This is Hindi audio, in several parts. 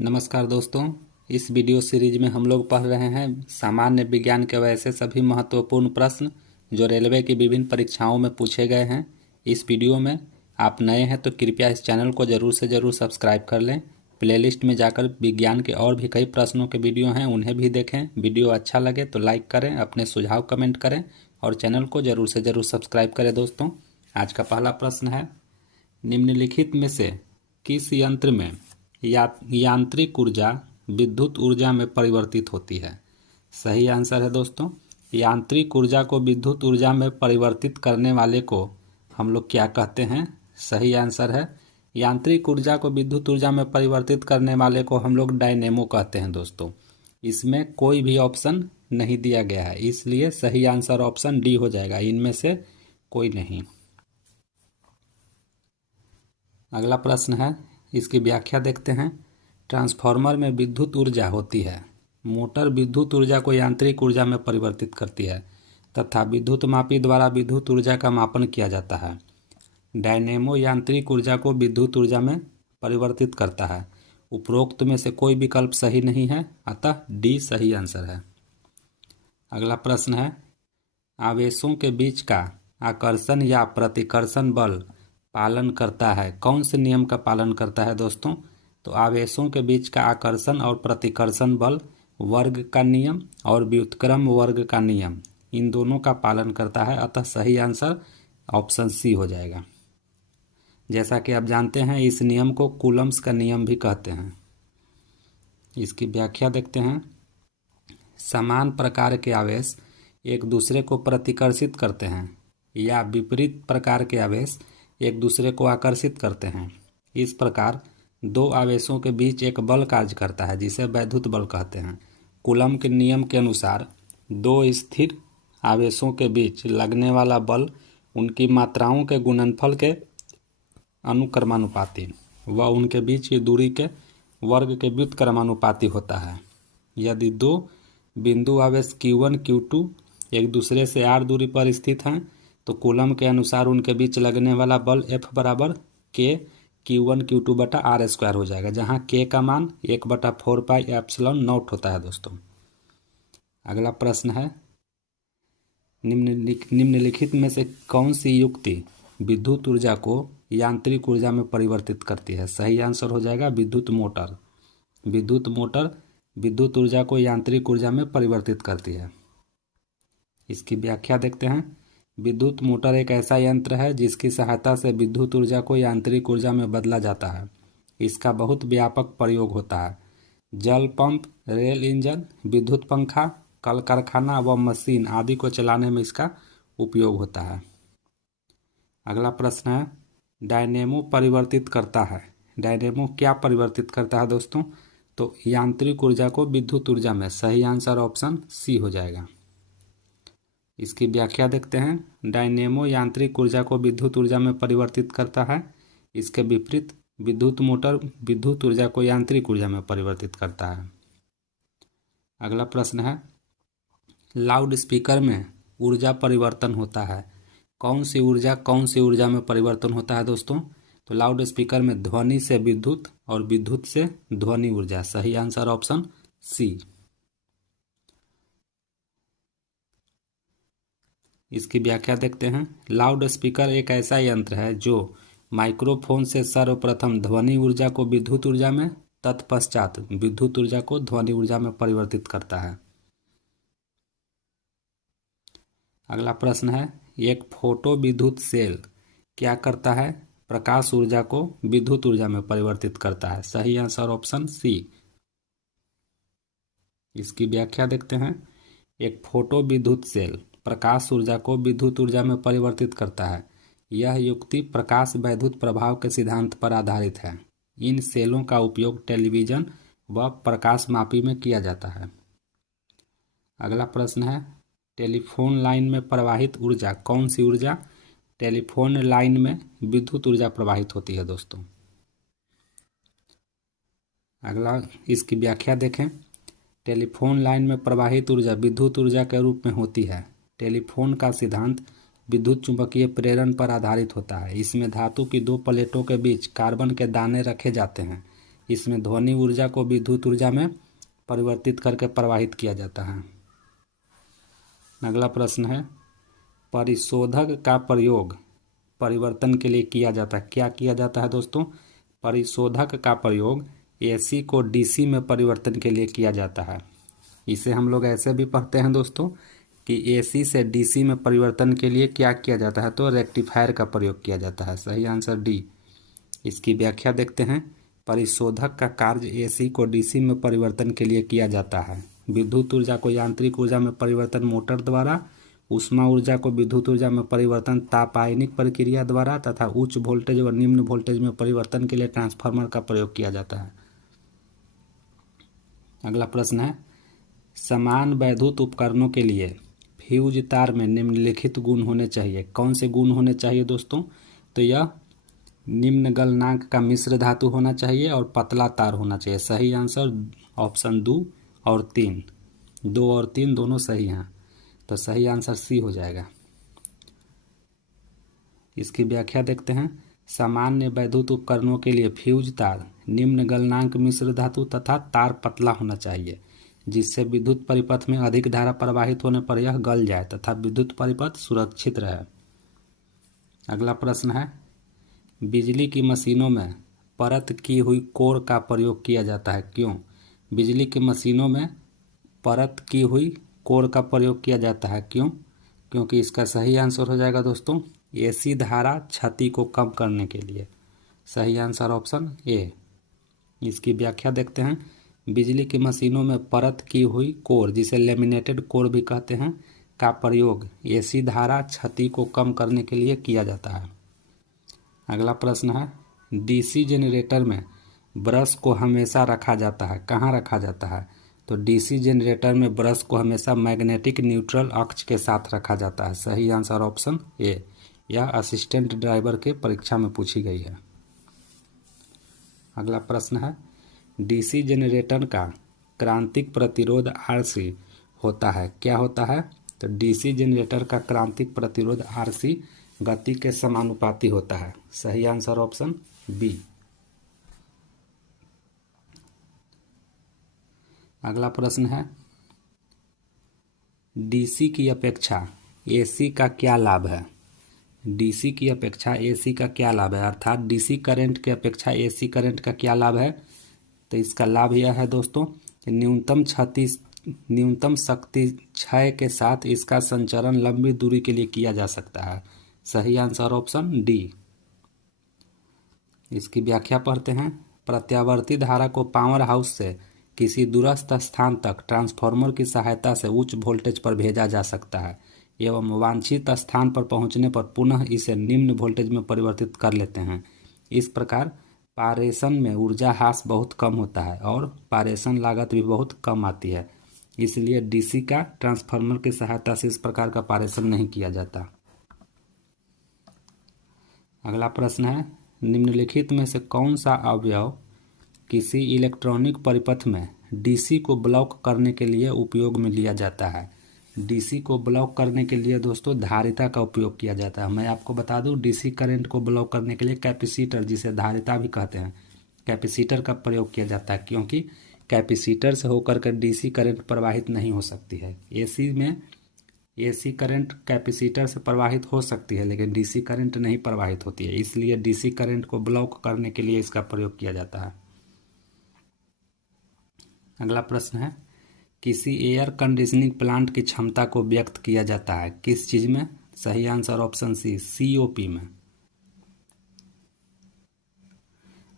नमस्कार दोस्तों। इस वीडियो सीरीज में हम लोग पढ़ रहे हैं सामान्य विज्ञान के वैसे सभी महत्वपूर्ण प्रश्न जो रेलवे की विभिन्न परीक्षाओं में पूछे गए हैं। इस वीडियो में आप नए हैं तो कृपया इस चैनल को ज़रूर से ज़रूर सब्सक्राइब कर लें। प्लेलिस्ट में जाकर विज्ञान के और भी कई प्रश्नों के वीडियो हैं, उन्हें भी देखें। वीडियो अच्छा लगे तो लाइक करें, अपने सुझाव कमेंट करें और चैनल को ज़रूर से ज़रूर सब्सक्राइब करें। दोस्तों, आज का पहला प्रश्न है, निम्नलिखित में से किस यंत्र में यांत्रिक ऊर्जा विद्युत ऊर्जा में परिवर्तित होती है? सही आंसर है दोस्तों, यांत्रिक ऊर्जा को विद्युत ऊर्जा में परिवर्तित करने वाले को हम लोग क्या कहते हैं? सही आंसर है, यांत्रिक ऊर्जा को विद्युत ऊर्जा में परिवर्तित करने वाले को हम लोग डायनेमो कहते हैं। दोस्तों, इसमें कोई भी ऑप्शन नहीं दिया गया है, इसलिए सही आंसर ऑप्शन डी हो जाएगा, इनमें से कोई नहीं। अगला प्रश्न है, इसकी व्याख्या देखते हैं। ट्रांसफार्मर में विद्युत ऊर्जा होती है। मोटर विद्युत ऊर्जा को यांत्रिक ऊर्जा में परिवर्तित करती है तथा विद्युत मापी द्वारा विद्युत ऊर्जा का मापन किया जाता है। डायनेमो यांत्रिक ऊर्जा को विद्युत ऊर्जा में परिवर्तित करता है। उपरोक्त में से कोई विकल्प सही नहीं है, अतः डी सही आंसर है। अगला प्रश्न है, आवेशों के बीच का आकर्षण या प्रतिकर्षण बल पालन करता है, कौन से नियम का पालन करता है? दोस्तों, तो आवेशों के बीच का आकर्षण और प्रतिकर्षण बल वर्ग का नियम और व्युत्क्रम वर्ग का नियम, इन दोनों का पालन करता है, अतः सही आंसर ऑप्शन सी हो जाएगा। जैसा कि आप जानते हैं, इस नियम को कूलम्स का नियम भी कहते हैं। इसकी व्याख्या देखते हैं। समान प्रकार के आवेश एक दूसरे को प्रतिकर्षित करते हैं या विपरीत प्रकार के आवेश एक दूसरे को आकर्षित करते हैं। इस प्रकार दो आवेशों के बीच एक बल कार्य करता है जिसे वैद्युत बल कहते हैं। कूलम के नियम के अनुसार दो स्थिर आवेशों के बीच लगने वाला बल उनकी मात्राओं के गुणनफल के अनुक्रमानुपाती व उनके बीच की दूरी के वर्ग के व्युत्क्रमानुपाती होता है। यदि दो बिंदु आवेश Q1 Q2 एक दूसरे से r दूरी पर स्थित हैं तो कूलम के अनुसार उनके बीच लगने वाला बल F बराबर K Q1 Q2 बटा r² हो जाएगा, जहाँ K का मान 1/4 पाई एप्सिलॉन नॉट होता है। दोस्तों, अगला प्रश्न है, निम्नलिखित में से कौन सी युक्ति विद्युत ऊर्जा को यांत्रिक ऊर्जा में परिवर्तित करती है? सही आंसर हो जाएगा विद्युत मोटर। विद्युत मोटर विद्युत ऊर्जा को यांत्रिक ऊर्जा में परिवर्तित करती है। इसकी व्याख्या देखते हैं। विद्युत मोटर एक ऐसा यंत्र है जिसकी सहायता से विद्युत ऊर्जा को यांत्रिक ऊर्जा में बदला जाता है। इसका बहुत व्यापक प्रयोग होता है। जल पंप, रेल इंजन, विद्युत पंखा, कल कारखाना व मशीन आदि को चलाने में इसका उपयोग होता है। अगला प्रश्न है, डायनेमो परिवर्तित करता है। डायनेमो क्या परिवर्तित करता है? दोस्तों, तो यांत्रिक ऊर्जा को विद्युत ऊर्जा में। सही आंसर ऑप्शन सी हो जाएगा। इसकी व्याख्या देखते हैं। डायनेमो यांत्रिक ऊर्जा को विद्युत ऊर्जा में परिवर्तित करता है। इसके विपरीत विद्युत मोटर विद्युत ऊर्जा को यांत्रिक ऊर्जा में परिवर्तित करता है। अगला प्रश्न है, लाउड स्पीकर में ऊर्जा परिवर्तन होता है। कौन सी ऊर्जा में परिवर्तन होता है? दोस्तों, तो लाउड स्पीकर में ध्वनि से विद्युत और विद्युत से ध्वनि ऊर्जा। सही आंसर ऑप्शन सी। इसकी व्याख्या देखते हैं। लाउड स्पीकर एक ऐसा यंत्र है जो माइक्रोफोन से सर्वप्रथम ध्वनि ऊर्जा को विद्युत ऊर्जा में, तत्पश्चात विद्युत ऊर्जा को ध्वनि ऊर्जा में परिवर्तित करता है। अगला प्रश्न है, एक फोटो विद्युत सेल क्या करता है? प्रकाश ऊर्जा को विद्युत ऊर्जा में परिवर्तित करता है। सही आंसर ऑप्शन सी। इसकी व्याख्या देखते हैं। एक फोटो विद्युत सेल प्रकाश ऊर्जा को विद्युत ऊर्जा में परिवर्तित करता है। यह युक्ति प्रकाश वैद्युत प्रभाव के सिद्धांत पर आधारित है। इन सेलों का उपयोग टेलीविजन व प्रकाश मापी में किया जाता है। अगला प्रश्न है, टेलीफोन लाइन में प्रवाहित ऊर्जा कौन सी ऊर्जा? टेलीफोन लाइन में विद्युत ऊर्जा प्रवाहित होती है। दोस्तों, अगला इसकी व्याख्या देखें। टेलीफोन लाइन में प्रवाहित ऊर्जा विद्युत ऊर्जा के रूप में होती है। टेलीफोन का सिद्धांत विद्युत चुंबकीय प्रेरण पर आधारित होता है। इसमें धातु की दो प्लेटों के बीच कार्बन के दाने रखे जाते हैं। इसमें ध्वनि ऊर्जा को विद्युत ऊर्जा में परिवर्तित करके प्रवाहित किया जाता है। अगला प्रश्न है, परिशोधक का प्रयोग परिवर्तन के लिए किया जाता है। क्या किया जाता है दोस्तों? परिशोधक का प्रयोग एसी को डीसी में परिवर्तन के लिए किया जाता है। इसे हम लोग ऐसे भी पढ़ते हैं दोस्तों कि एसी से डीसी में परिवर्तन के लिए क्या किया जाता है? तो रेक्टिफायर का प्रयोग किया जाता है। सही आंसर डी। इसकी व्याख्या देखते हैं। परिशोधक का कार्य एसी को डीसी में परिवर्तन के लिए किया जाता है। विद्युत ऊर्जा को यांत्रिक ऊर्जा में परिवर्तन मोटर द्वारा, ऊष्मा ऊर्जा को विद्युत ऊर्जा में परिवर्तन तापायनिक प्रक्रिया द्वारा तथा उच्च वोल्टेज व निम्न वोल्टेज में परिवर्तन के लिए ट्रांसफार्मर का प्रयोग किया जाता है। अगला प्रश्न है, समान वैद्युत उपकरणों के लिए फ्यूज तार में निम्नलिखित गुण होने चाहिए। कौन से गुण होने चाहिए दोस्तों? तो यह निम्न गलनांक का मिश्र धातु होना चाहिए और पतला तार होना चाहिए। सही आंसर ऑप्शन 2 और 3, 2 और 3 दोनों सही हैं, तो सही आंसर सी हो जाएगा। इसकी व्याख्या देखते हैं। सामान्य वैद्युत उपकरणों के लिए फ्यूज तार निम्न गलनांक मिश्र धातु तथा तार पतला होना चाहिए, जिससे विद्युत परिपथ में अधिक धारा प्रवाहित होने पर यह गल जाए तथा विद्युत परिपथ सुरक्षित रहे। अगला प्रश्न है, बिजली की मशीनों में परत की हुई कोर का प्रयोग किया जाता है। क्यों? बिजली की मशीनों में परत की हुई कोर का प्रयोग किया जाता है। क्यों? क्योंकि इसका सही आंसर हो जाएगा दोस्तों एसी धारा क्षति को कम करने के लिए। सही आंसर ऑप्शन ए। इसकी व्याख्या देखते हैं। बिजली की मशीनों में परत की हुई कोर, जिसे लेमिनेटेड कोर भी कहते हैं, का प्रयोग एसी धारा क्षति को कम करने के लिए किया जाता है। अगला प्रश्न है, डीसी जनरेटर में ब्रश को हमेशा रखा जाता है। कहाँ रखा जाता है? तो डीसी जनरेटर में ब्रश को हमेशा मैग्नेटिक न्यूट्रल अक्ष के साथ रखा जाता है। सही आंसर ऑप्शन ए। यह असिस्टेंट ड्राइवर के परीक्षा में पूछी गई है। अगला प्रश्न है, डीसी जनरेटर का क्रांतिक प्रतिरोध आरसी होता है। क्या होता है? तो डीसी जनरेटर का क्रांतिक प्रतिरोध आरसी गति के समानुपाती होता है। सही आंसर ऑप्शन बी। अगला प्रश्न है, डीसी की अपेक्षा एसी का क्या लाभ है? डीसी की अपेक्षा एसी का क्या लाभ है? अर्थात डीसी करंट की अपेक्षा एसी करंट का क्या लाभ है? तो इसका लाभ यह है दोस्तों कि न्यूनतम शक्ति क्षय के साथ इसका संचरण लंबी दूरी के लिए किया जा सकता है। सही आंसर ऑप्शन डी। इसकी व्याख्या पढ़ते हैं। प्रत्यावर्ती धारा को पावर हाउस से किसी दूरस्थ स्थान तक ट्रांसफार्मर की सहायता से उच्च वोल्टेज पर भेजा जा सकता है एवं वांछित स्थान पर पहुंचने पर पुनः इसे निम्न वोल्टेज में परिवर्तित कर लेते हैं। इस प्रकार पारेषण में ऊर्जा ह्रास बहुत कम होता है और पारेषण लागत भी बहुत कम आती है। इसलिए डीसी का ट्रांसफार्मर की सहायता से इस प्रकार का पारेषण नहीं किया जाता। अगला प्रश्न है, निम्नलिखित में से कौन सा अवयव किसी इलेक्ट्रॉनिक परिपथ में डीसी को ब्लॉक करने के लिए उपयोग में लिया जाता है? डीसी को ब्लॉक करने के लिए दोस्तों धारिता का उपयोग किया जाता है। मैं आपको बता दूं, डीसी करंट को ब्लॉक करने के लिए कैपेसिटर, जिसे धारिता भी कहते हैं, कैपेसिटर का प्रयोग किया जाता है, क्योंकि कैपेसिटर से होकर के डीसी करंट प्रवाहित नहीं हो सकती है। एसी में एसी करंट कैपेसिटर से प्रवाहित हो सकती है, लेकिन डीसी करंट नहीं प्रवाहित होती है, इसलिए डीसी करंट को ब्लॉक करने के लिए इसका प्रयोग किया जाता है। अगला प्रश्न है, किसी एयर कंडीशनिंग प्लांट की क्षमता को व्यक्त किया जाता है किस चीज में? सही आंसर ऑप्शन सी, सीओपी में।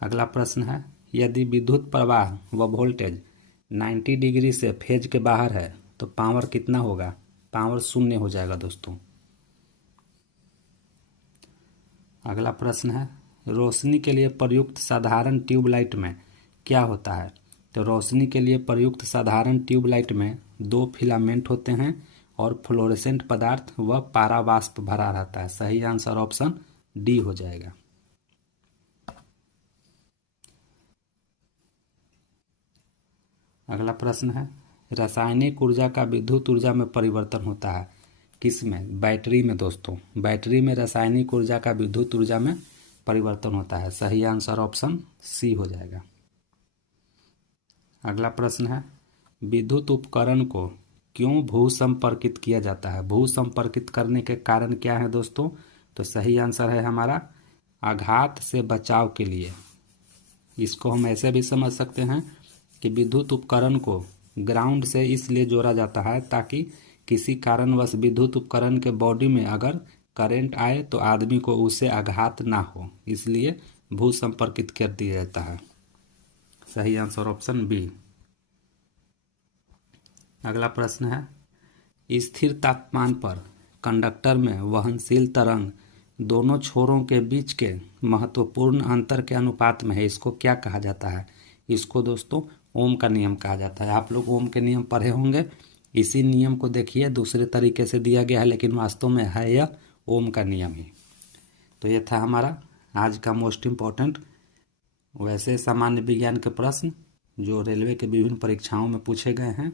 अगला प्रश्न है, यदि विद्युत प्रवाह व वोल्टेज 90 डिग्री से फेज के बाहर है तो पावर कितना होगा? पावर 0 हो जाएगा दोस्तों। अगला प्रश्न है, रोशनी के लिए प्रयुक्त साधारण ट्यूबलाइट में क्या होता है? तो रोशनी के लिए प्रयुक्त साधारण ट्यूबलाइट में 2 फिलामेंट होते हैं और फ्लोरेसेंट पदार्थ व पारावाष्प भरा रहता है। सही आंसर ऑप्शन डी हो जाएगा। अगला प्रश्न है, रासायनिक ऊर्जा का विद्युत ऊर्जा में परिवर्तन होता है किसमें? बैटरी में दोस्तों। बैटरी में रासायनिक ऊर्जा का विद्युत ऊर्जा में परिवर्तन होता है। सही आंसर ऑप्शन सी हो जाएगा। अगला प्रश्न है, विद्युत उपकरण को क्यों भू संपर्कित किया जाता है? भू संपर्कित करने के कारण क्या है दोस्तों? तो सही आंसर है हमारा आघात से बचाव के लिए। इसको हम ऐसे भी समझ सकते हैं कि विद्युत उपकरण को ग्राउंड से इसलिए जोड़ा जाता है ताकि किसी कारणवश विद्युत उपकरण के बॉडी में अगर करंट आए तो आदमी को उससे आघात ना हो, इसलिए भू संपर्कित कर दिया जाता है। सही आंसर ऑप्शन बी। अगला प्रश्न है, स्थिर तापमान पर कंडक्टर में वहनशील तरंग दोनों छोरों के बीच के महत्वपूर्ण अंतर के अनुपात में है। इसको क्या कहा जाता है? इसको दोस्तों ओम का नियम कहा जाता है। आप लोग ओम के नियम पढ़े होंगे। इसी नियम को देखिए दूसरे तरीके से दिया गया है, लेकिन वास्तव में है यह ओम का नियम ही। तो ये था हमारा आज का मोस्ट इम्पोर्टेंट वैसे सामान्य विज्ञान के प्रश्न जो रेलवे के विभिन्न परीक्षाओं में पूछे गए हैं।